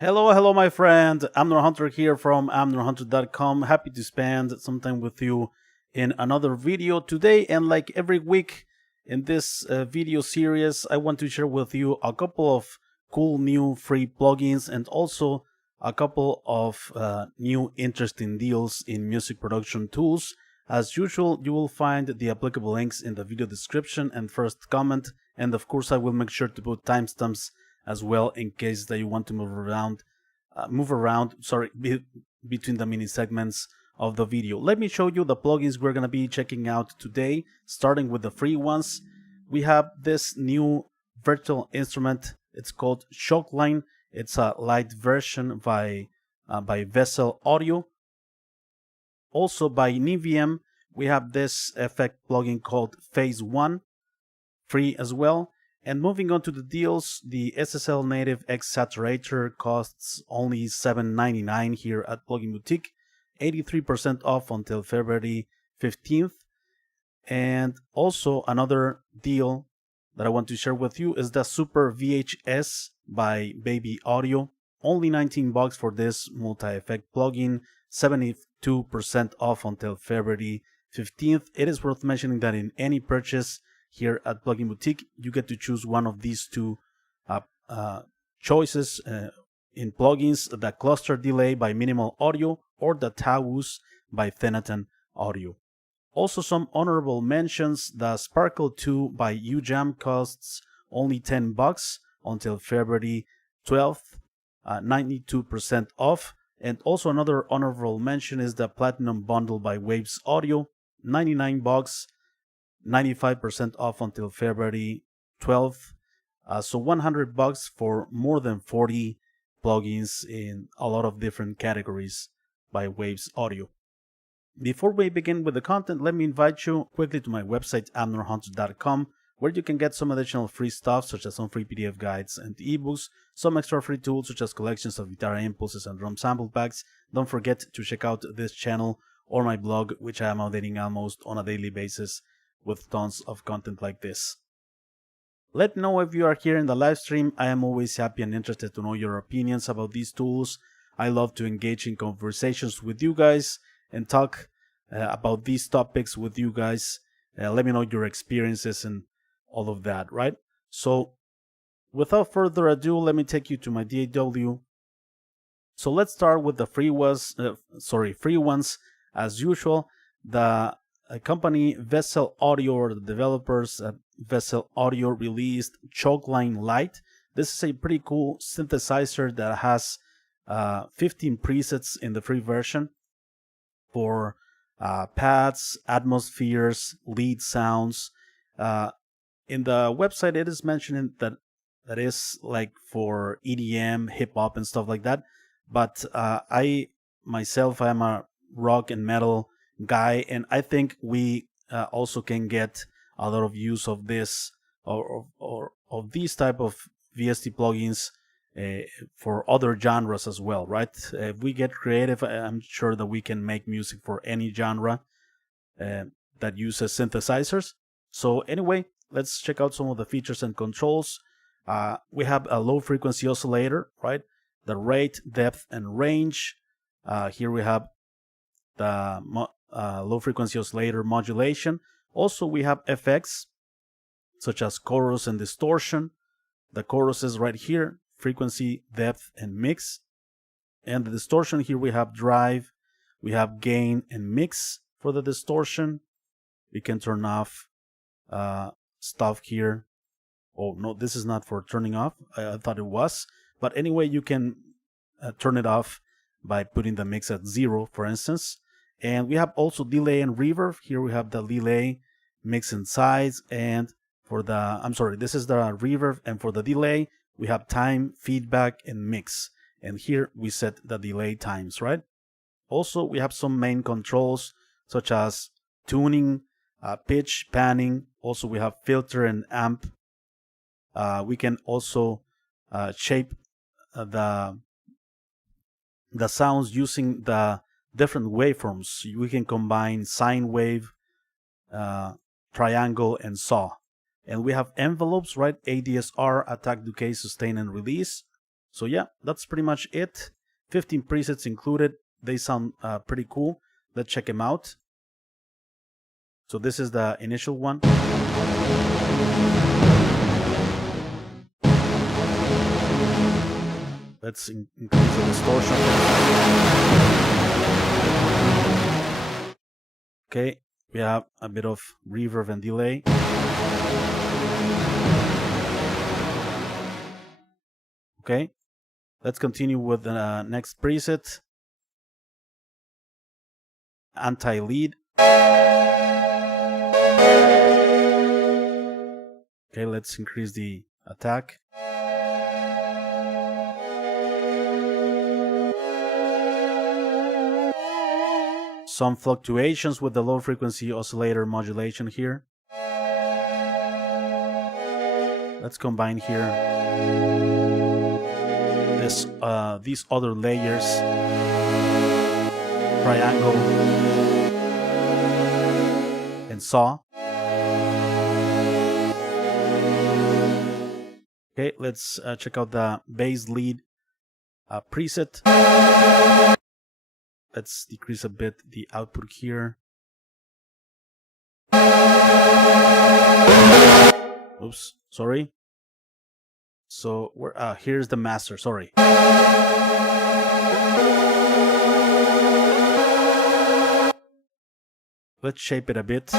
Hello, my friend. Amnor Hunter here from amnorhunter.com. Happy to spend some time with you in another video today. And like every week in this video series, I want to share with you a couple of cool new free plugins and also a couple of new interesting deals in music production tools. As usual, you will find the applicable links in the video description and first comment. And of course, I will make sure to put timestamps as well in case that you want to move around between the mini segments of the video. Let me show you the plugins we're going to be checking out today, starting with the free ones. We have this new virtual instrument. It's called Shockline. It's a light version by Vessel Audio. Also by Niviem, we have this effect plugin called Phase 1, free as well. And moving on to the deals, the SSL native X Saturator costs only $7.99 here at Plugin Boutique, 83% off until February 15th. And also another deal that I want to share with you is the Super VHS by Baby Audio. Only $19 for this multi-effect plugin, 72% off until February 15th. It is worth mentioning that in any purchase here at Plugin Boutique, you get to choose one of these two choices in plugins: the Cluster Delay by Minimal Audio or the Taus by Thenaton Audio. Also some honorable mentions: the Sparkle 2 by UJam costs only $10 until February 12th, 92% off. And also another honorable mention is the Platinum Bundle by Waves Audio, $99. 95% off until February 12th. So $100 for more than 40 plugins in a lot of different categories by Waves Audio. Before we begin with the content, let me invite you quickly to my website, amnorhunter.com, where you can get some additional free stuff, such as some free PDF guides and ebooks, some extra free tools, such as collections of guitar impulses and drum sample packs. Don't forget to check out this channel or my blog, which I am updating almost on a daily basis, with tons of content like this. Let me know if you are here in the live stream. I am always happy and interested to know your opinions about these tools. I love to engage in conversations with you guys and talk about these topics with you guys. Let me know your experiences and all of that, right? So without further ado, let me take you to my DAW. So let's start with the free ones as usual. The company Vessel Audio, or the developers at Vessel Audio, released Shockline Lite. This is a pretty cool synthesizer that has 15 presets in the free version for pads, atmospheres, lead sounds. In the website, it is mentioning that is like for EDM, hip hop, and stuff like that. But I myself, I'm a rock and metal guy, and I think we also can get a lot of use of this or of these type of VST plugins for other genres as well, right? If we get creative, I'm sure that we can make music for any genre that uses synthesizers. So anyway, let's check out some of the features and controls. We have a low frequency oscillator, right? The rate, depth, and range. Here we have the low frequency oscillator modulation. Also, we have effects such as chorus and distortion. The chorus is right here: frequency, depth, and mix. And the distortion, here we have drive, we have gain and mix. For the distortion, we can turn off stuff here. Oh no, this is not for turning off. I thought it was, but anyway, you can turn it off by putting the mix at 0, for instance. And we have also delay and reverb. Here we have the delay, mix, and size. And for the, this is the reverb. And for the delay, we have time, feedback, and mix. And here we set the delay times, right? Also, we have some main controls such as tuning, pitch, panning. Also, we have filter and amp. We can also shape the sounds using the different waveforms. We can combine sine wave, triangle, and saw. And we have envelopes, right? ADSR, attack, decay, sustain, and release. So yeah, that's pretty much it. 15 presets included. They sound pretty cool. Let's check them out. So this is the initial one. Let's increase the distortion. Okay, we have a bit of reverb and delay. Okay, let's continue with the next preset. Anti-lead. Okay, let's increase the attack. Some fluctuations with the low frequency oscillator modulation here. Let's combine here these other layers. Triangle and saw. Okay, let's check out the bass lead preset. Let's decrease a bit the output here. Oops, sorry. So here's the master, sorry. Let's shape it a bit.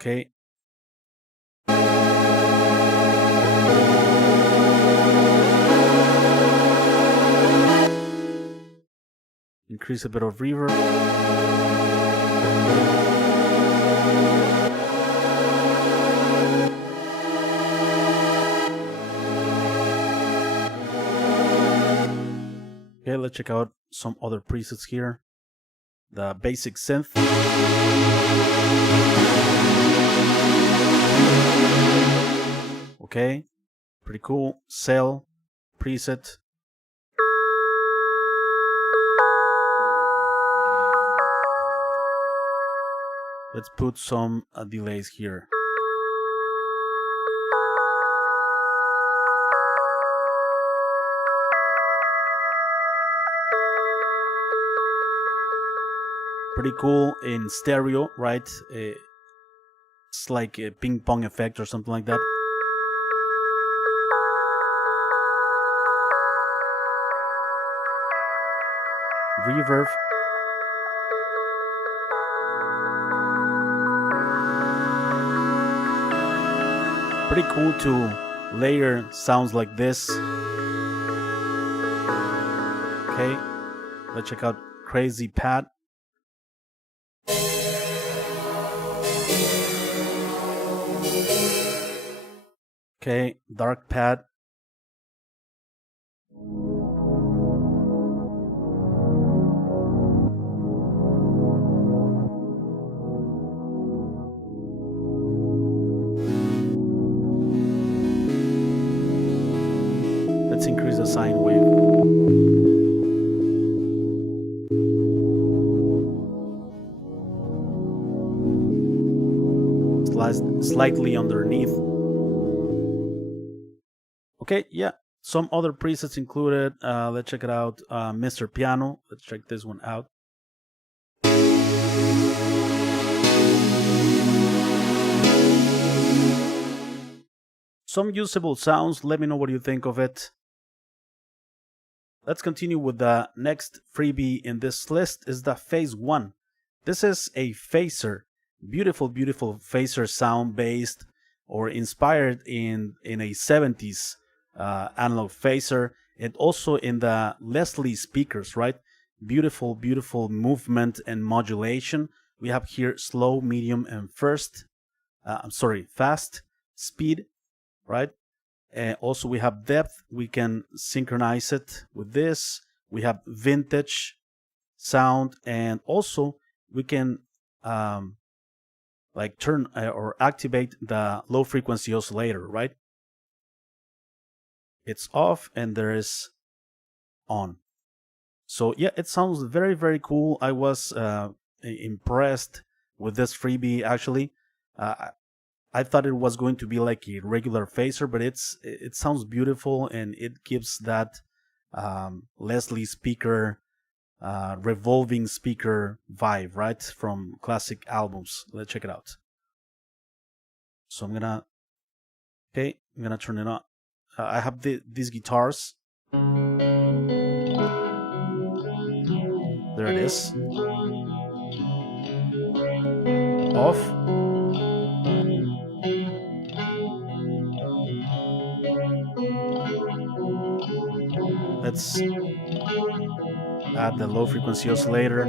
Okay. Increase a bit of reverb. Okay, let's check out some other presets here. The basic synth. Okay, pretty cool. Cell preset. Let's put some delays here. Pretty cool in stereo, right? It's like a ping pong effect or something like that. Reverb. Pretty cool to layer sounds like this. Okay, let's check out Crazy Pad. Okay, Dark Pad. Let's increase the sine wave. Slightly underneath. Okay, yeah, some other presets included. Let's check it out. Mr. Piano. Let's check this one out. Some usable sounds. Let me know what you think of it. Let's continue with the next freebie in this list. Is the Phase 1. This is a phaser. Beautiful, beautiful phaser sound based or inspired in a 70s analog phaser, and also in the Leslie speakers, right? Beautiful, beautiful movement and modulation. We have here slow, medium, and fast speed, right? Also, we have depth. We can synchronize it with this. We have vintage sound, and also we can like turn or activate the low frequency oscillator, right? It's off and there is on. So yeah, it sounds very, very cool. I was impressed with this freebie actually. I thought it was going to be like a regular phaser, but it sounds beautiful, and it gives that Leslie speaker, revolving speaker vibe, right, from classic albums. Let's check it out. So I'm gonna turn it on. I have these guitars. There it is. Off. Let's add the low frequency oscillator.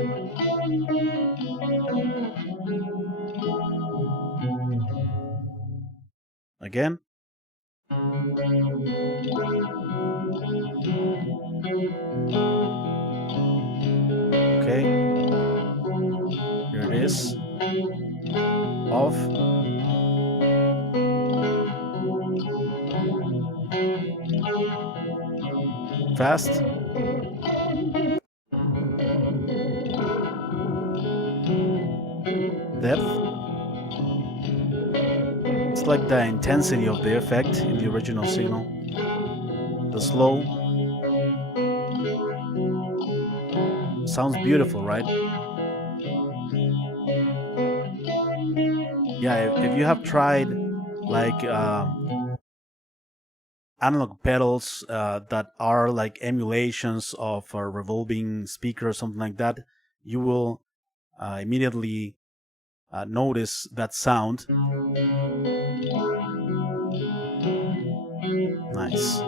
Again. Okay. Here it is. Off. Fast. Depth. It's like the intensity of the effect in the original signal. The slow. Sounds beautiful, right? Yeah, if you have tried like analog pedals that are like emulations of a revolving speaker or something like that, you will immediately notice that sound. Nice.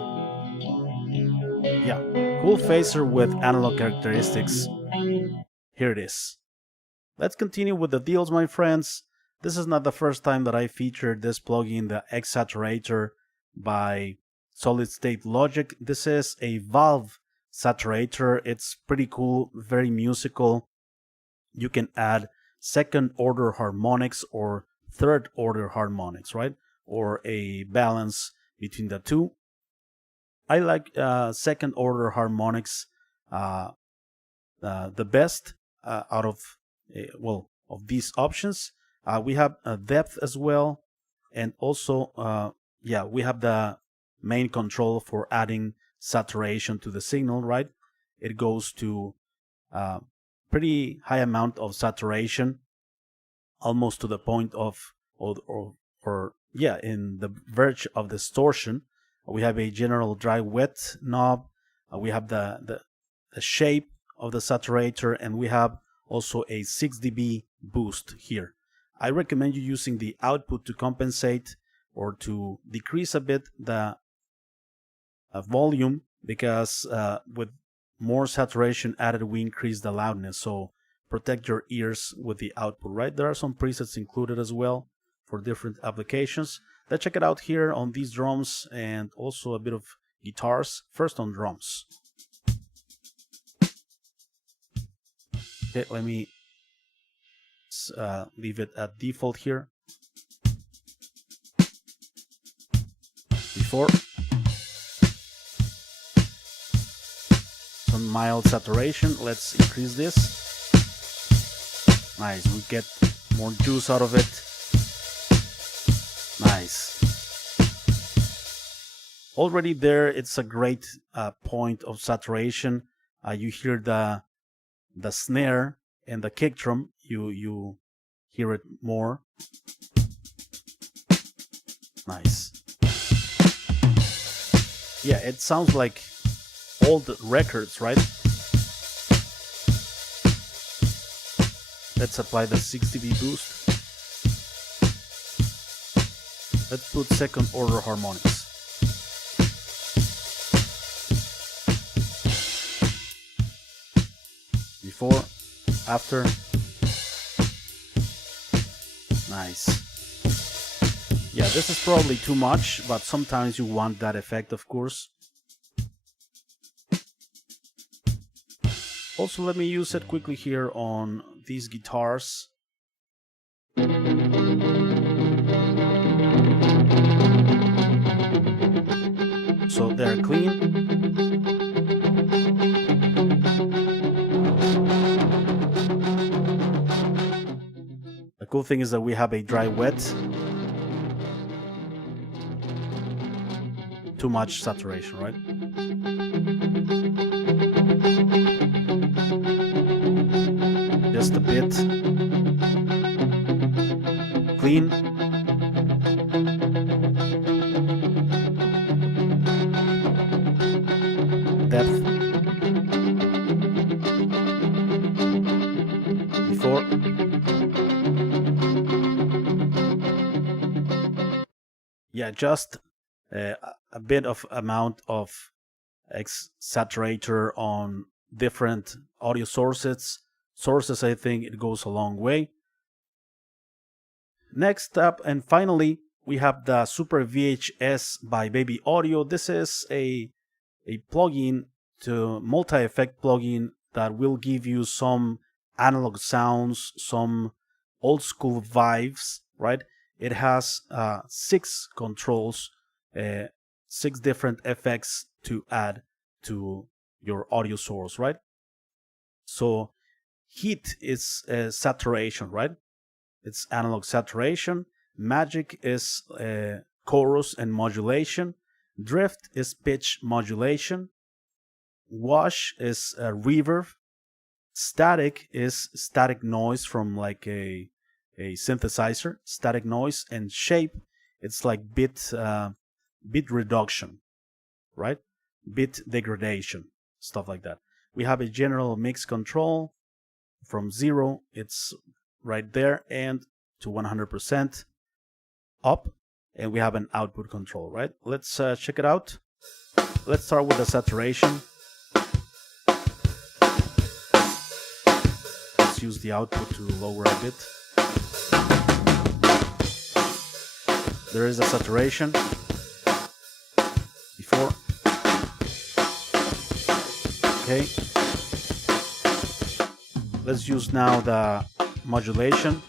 Yeah, cool phaser with analog characteristics. Here it is. Let's continue with the deals, my friends. This is not the first time that I featured this plugin, the Saturator by Solid State Logic. This is a valve saturator. It's pretty cool, very musical. You can add second order harmonics or third order harmonics, right? Or a balance between the two. I like second order harmonics the best out of of these options. We have depth as well, and also we have the main control for adding saturation to the signal, right? It goes to pretty high amount of saturation, almost to the point of in the verge of distortion. We have a general dry wet knob. We have the shape of the saturator, and we have also a 6 dB boost here. I recommend you using the output to compensate or to decrease a bit the volume, because with more saturation added, we increase the loudness. So protect your ears with the output, right? There are some presets included as well for different applications. Let's check it out here on these drums and also a bit of guitars. First on drums. Okay, let me leave it at default here. Before. Some mild saturation. Let's increase this. Nice, we get more juice out of it. Nice. Already there, it's a great point of saturation. You hear the snare and the kick drum. You hear it more. Nice. Yeah, it sounds like old records, right? Let's apply the 6 dB boost. Let's put second order harmonics. Before, after. Nice. Yeah, this is probably too much, but sometimes you want that effect, of course. Also, let me use it quickly here on these guitars. So they're clean. The cool thing is that we have a dry wet. too much saturation, right? Just a bit clean. Depth. Before. Yeah, just a bit of amount of saturator on different audio sources. I think it goes a long way. Next up, and finally, we have the Super VHS by Baby Audio. This is a plugin, to multi-effect plugin that will give you some analog sounds, some old school vibes, right? It has 6 controls, 6 different effects to add to your audio source, right? So heat is saturation, right? It's analog saturation. Magic is chorus and modulation. Drift is pitch modulation. Wash is reverb. Static is static noise from like a synthesizer, static noise. And shape, it's like bit reduction, right? Bit degradation, stuff like that. We have a general mix control. From 0, it's right there, and to 100% up, and we have an output control, right? Let's check it out. Let's start with the saturation. Let's use the output to lower a bit. There is a saturation before. Okay. Let's use now the modulation.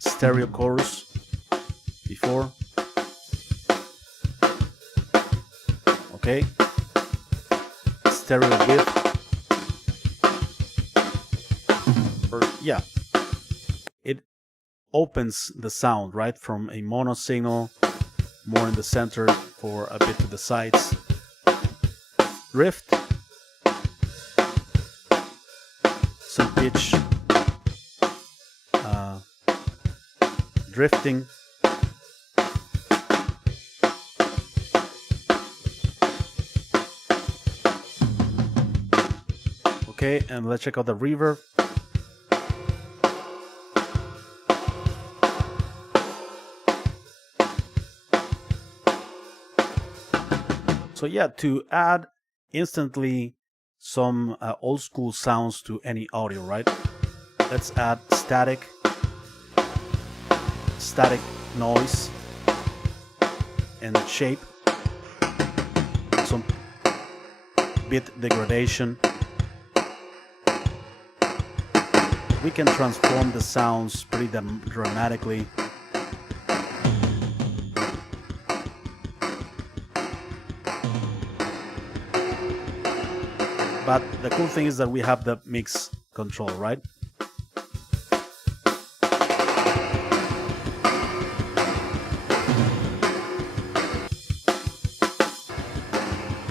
Stereo chorus before. Okay. Stereo width. Yeah. It opens the sound, right? From a mono signal, more in the center for a bit to the sides. Drift. Some pitch. Drifting. Okay, and let's check out the reverb. So yeah, to add instantly some old school sounds to any audio, right? Let's add static noise and shape, some bit degradation. We can transform the sounds pretty dramatically. But the cool thing is that we have the mix control, right?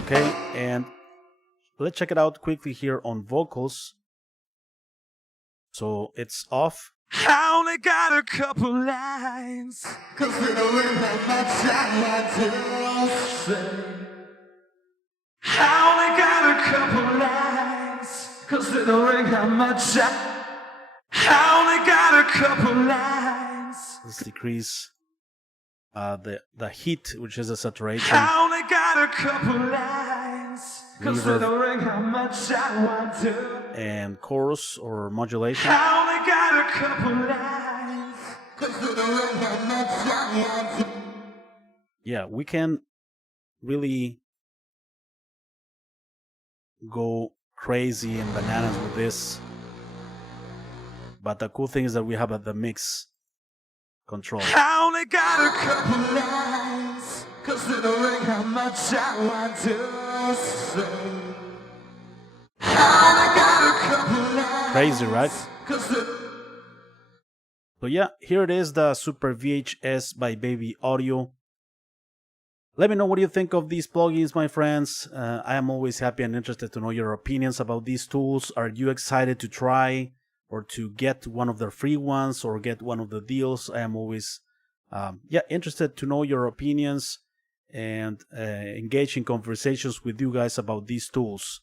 Okay, and let's check it out quickly here on vocals. So it's off. I only got a couple lines, 'cause we don't really have much time to say. I only got a couple lines, 'cause we don't really have much time. I only got a couple lines. Let's decrease the heat, which is a saturation. I only got a couple lines, 'cause we don't really have much time to. And chorus or modulation. I only got a couple lines, 'cause we don't really have much time to. Yeah, we can really go crazy and bananas with this, but the cool thing is that we have the mix control. I only got a couple lines, 'cause we don't really have much time to say. I only got a couple lines. Crazy, right? So yeah, here it is, the Super VHS by Baby Audio. Let me know what you think of these plugins, my friends. I am always happy and interested to know your opinions about these tools. Are you excited to try or to get one of their free ones or get one of the deals? I am always interested to know your opinions and engage in conversations with you guys about these tools.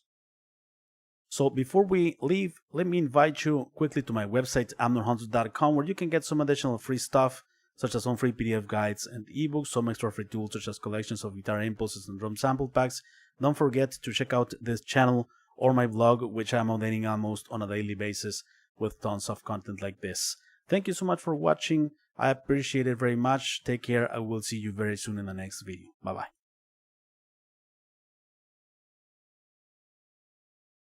So before we leave, let me invite you quickly to my website, amnorhunter.com, where you can get some additional free stuff, such as some free PDF guides and ebooks, some extra free tools, such as collections of guitar impulses and drum sample packs. Don't forget to check out this channel or my blog, which I'm updating almost on a daily basis with tons of content like this. Thank you so much for watching. I appreciate it very much. Take care. I will see you very soon in the next video. Bye-bye.